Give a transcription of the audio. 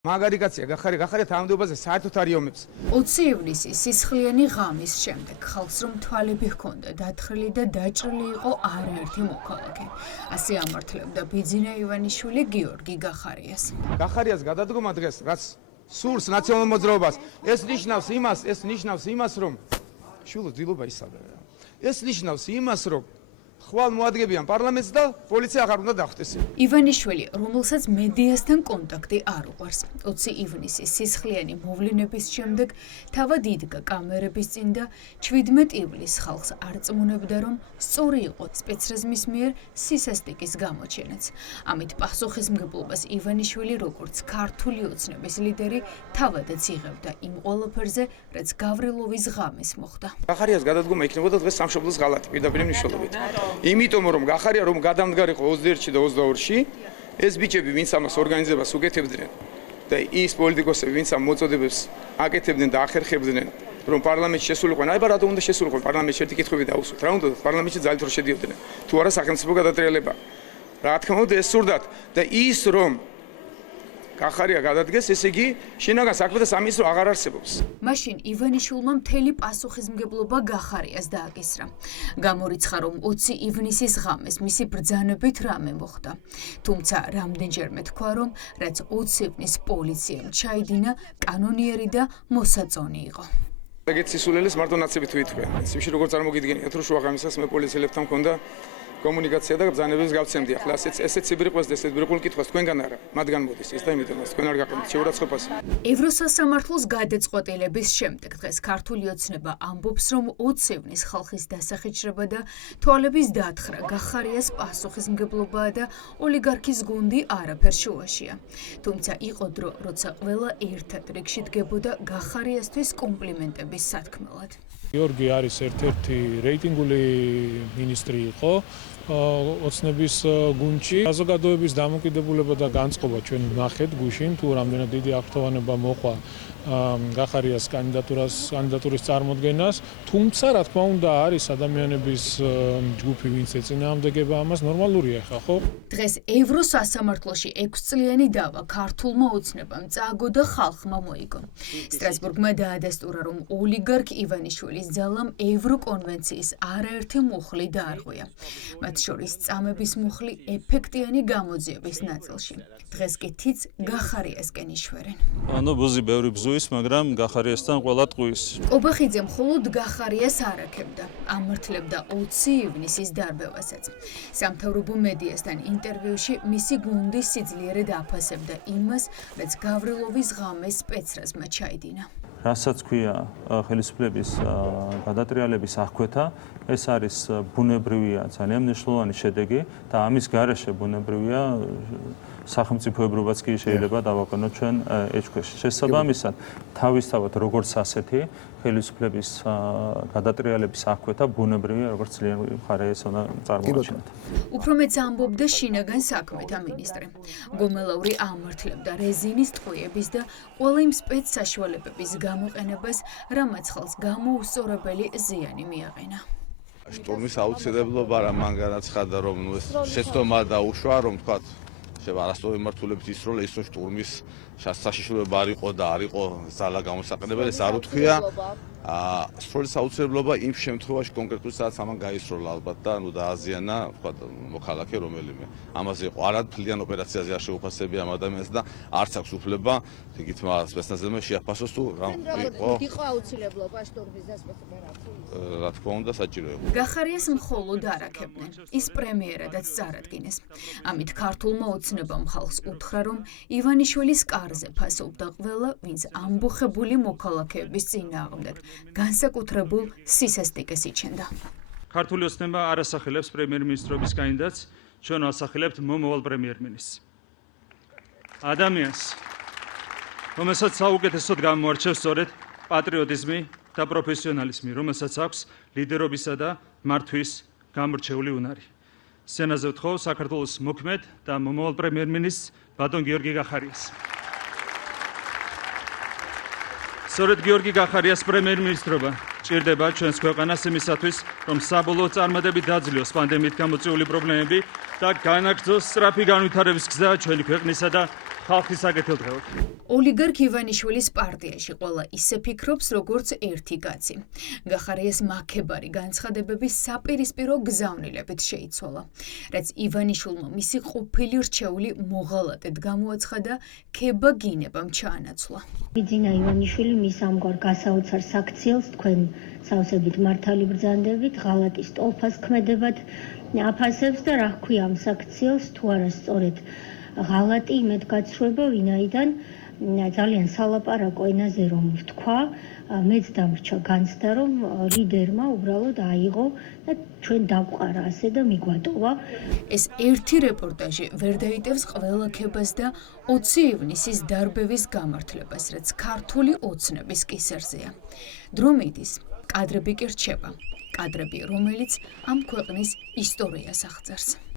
მაგარი კაცია, გახარია თანამდებობაზე საერთოდ არ იომებს. 20 ივნისის სისხლიანი ღამის შემდეგ ხალხს რომ თვალები ჰქონდა დათხრილი და დაჭრილი იყო არაერთი მოქალაქე. ასე ამართლებდა ბიძინა ივანიშვილი გიორგი გახარიას. გახარიას გადადგომა დღეს რაც სურს ნაციონალურ მოძრაობას, ეს ნიშნავს იმას, რომ შულო ძილობა ისაა. ეს ნიშნავს იმას, რომ ხვალ მოადგებიან პარლამენტს და პოლიცია აღარ უნდა დახვდეს. ივანიშვილი, რომელსაც მედიასთან კონტაქტი არ უყვარს, 20 ივნისის სისხლიანი მოვლენების შემდეგ თავად იდგა კამერების წინ და 17 ივლისს ხალხს არწმუნებდა, რომ სწორი იყო სპეცრაზმის მიერ სისასტიკის გამოჩენაც. ამით პასუხისმგებლობას ივანიშვილი როგორც ქართული ოცნების ლიდერი თავადაც იღებდა იმ ყველაფერზე, რაც გავრილოვის ღამეს მოხდა. გახარიას გადადგომა იქნებოდა დღეს სამშობლოს ღალატი პირდაპირ მნიშვნელობით. იმიტომ რომ გახარია რომ გადამდგარიყო 21-ში და 22-ში ეს ბიჭები ვინც ამას ორგანიზებას უკეთებდნენ და ის პოლიტიკოსები ვინც ამ მოწოდებებს აკეთებდნენ და ახერხებდნენ რომ პარლამენტში შესულიყვნენ აი რატომ უნდა შესულიყვნენ პარლამენტში ერთი კითხვები დაუსვათ რა უნდა პარლამენტში ძალით რო შედიოდნენ თუ არა სახელმწიფო გადატრიალება რა თქმა უნდა ეს სურდათ და ის რომ გახარია გადადგეს, ესე იგი, შინაგან საქმეთა სამინისტრო აღარ არსებობს. მაშინ ივანიშვილმა მთელი პასუხისმგებლობა გახარიას დააკისრა. გამორიცხა, რომ 20 ივნისის ღამეს მისი ბრძანებით რამე მოხდა. თუმცა რამდენჯერმე თქვა, რომ რაც 20 ივნის პოლიციამ ჩაიდინა, კანონიერი და მოსაწონი იყო. ეგეთ სისულელეს მარტო ნაცებით ვითქვია. სიმში როგორ წარმოგიდგენიათ, რომ შუაღამისას მე პოლიციელებთან მქონდა კომუნიკაცია და ბრძანებებს გავცემდი. ახლა ესეც ციბრიყვეს და ესეც ბრიკულ კითხვას თქვენგან არა, მათგან მოდის. ეს და იმითაც თქვენ არ გაყენთ შეურაცხყოფას. ევროსასამართლოს გადაწყვეტილების შემდეგ დღეს ქართული ოცნება ამბობს, რომ 20 ივნის ხალხის დასახიჩრება და თვალების დათხრა გახარიას პასუხისმგებლობაა და ოლიგარქის გუნდი არაფერ შუაშია. თუმცა იყო დრო, როცა ყველა ერთად რიგში დგებოდა გახარიასთვის კომპლიმენტების სათქმელად. გიორგი არის ერთ-ერთი რეიტინგული მინისტრი იყო ოცნების გუნდში. საზოგადოების დამოკიდებულება და განწყობა ჩვენ ვნახეთ გუშინ, თუ რამდენად დიდი აღფრთოვანება მოყვა გახარიას კანდიდატურის წარმოდგენას, თუმცა რა თქმა უნდა არის ადამიანების ჯგუფი, ვინც ეწინააღმდეგება ამას, ნორმალურია ხა, ხო? დღეს ევროსასამართლოში 6 წლიანი დავა ქართულმა ოცნებამ წააგო და ხალხმა მოიგო. სტრასბურგმა დაადასტურა, რომ ოლიგარქ ივანიშვილის ძალამ ევროკონვენციის არაერთი მუხლი დაარღვია. მათ შორის წამების მუხლი ეფექტიანი გამოძიების ნაწილში. დღეს კი თიც გახარიასკენ იშვერენ. ანუ ბუზი ბევრი ბზუის, მაგრამ გახარიასთან ყველა ტყუის. ობახიძე მხოლოდ გახარიას არაქებდა, ამართლებდა 20 ივნისის დარბევასაც. სამთავრობო მედიასთან ინტერვიუში მისი გუნდის სიძლიერედ აფასებდა იმას, რაც გავრილოვის ღამეს სპეცრაზმა ჩაიდინა. რასაც ქვია ხელისუფლების გადატრიალების აღკვეთა, ეს არის ბუნებრივია, ძალიან მნიშვნელოვანი შედეგი და ამის გარეშე ბუნებრივია სახელმწიფოებრობაც კი შეიძლება დავაკონოთ ჩვენ ეჭქვეშ. შესაბამისად, თავისთავად როგორც ასეთი ხელისუფლების გადატრიალების აღკვეთა ბუნებრივია, როგორც ძლიერი მხარე ეს უნდა წარმოაჩინოთ. უფრო მეც ამბობდა შინაგან საქმეთა მინისტრი. გომელაური ამართლებდა რეზინის ტყვიების და ყველა იმ სპეცსაშუალებების გამოყენებას, რამაც ხალხს გამოუსწორებელი ზიანი მიაყენა. შტორმის აუცილებლობა რა მან განაცხადა, რომ ეს შეცდომა დაუშვა, რომ თქვათ არასწორი მმართველობის ის როლი ის რომ შტორმის საშიშროება არ იყო და არ იყო ძალა გამოსაყენებელი, ეს არ უთქვია. სროლის აუცილებლობა იმ შემთხვევაში კონკრეტულად სადაც ამან გაისროლა ალბათ და დააზიანა თქვათ მოქალაქე რომელიმე. ამაზე იყო არა თლიან ოპერაციაზე არ შეუფასებია ამ ადამიანს და არც აქვს უფლება რიგითმა სპეცნაზებმა შეაფასოს თუ იყო აუცილებლობა შტორმის და სპეცოპერაციის. რა თქმა უნდა საჭირო იყო. გახარიას მხოლოდ არაქებდნენ. ის პრემიერადაც წარადგინეს. ამით ქართულმა ოცნებამ ხალხს უთხრა, რომ ივანიშვილის კარზე ფასობდა ყველა, ვინც ამბოხებული მოქალაქეების წინააღმდეგ განსაკუთრებულ სისასტიკეს იჩენდა. ქართული ოცნება არ ასახელებს პრემიერ-მინისტრობის კანდიდატს, ჩვენ ასახელებთ მომავალ პრემიერ-მინისტრს. ადამიანს, რომელსაც საუკეთესოდ გამოარჩევს სწორედ პატრიოტიზმი და პროფესიონალიზმი, რომელსაც აქვს ლიდერობისა და მართვის გამორჩეული უნარი. სცენაზე ვთხოვ საქართველოს მოქმედ და მომავალ პრემიერ-მინისტრს ბატონ გიორგი გახარიას. სწორედ გიორგი გახარიას პრემიერ-მინისტრობა ჭირდება ჩვენს ქვეყანას იმისათვის, რომ საბოლოო წარმატებით დაძლიოს პანდემიით გამოწვეული პრობლემები და განაგრძოს სწრაფი განვითარების გზა ჩვენი ქვეყნისა და ხალხის საკეთილდღეოდ. ოლიგარქ ივანიშვილის პარტიაში ყველა ისე ფიქრობს, როგორც ერთი კაცი. გახარიას მაქებარი განცხადებების საპირისპირო გზავნილებით შეიცვალა, რაც ივანიშვილმა მისი ყოფილი რჩეული მოღალატედ გამოაცხადა, ქება გინებამ ჩაანაცვლა. ბიძინა ივანიშვილი მის ამგვარ გასაოცარ საქციელს თქვენ სავსებით მართალი ბრძანდებით, ღალატის ტოლფას ქმედებად აფასებს და რა ჰქვია ამ საქციელს თუ არა სწორედ ღალატი იმედგაცრუება, ვინაიდან ძალიან სალაპარაკო ენაზე რომ ვთქვა, მეც დამრჩა განცდა, რომ ლიდერმა უბრალოდ აიღო და ჩვენ დავყარა ასე და მიგვატოვა. ეს ერთი რეპორტაჟი ვერ დაიტევს ყველა ქებას და 20 ივნისის დარბევის გამართლებას, რაც ქართული ოცნების კისერზეა. დრო მიდის, კადრები კი რჩება, კადრები, რომელიც ამ ქვეყნის ისტორიას აღწერს.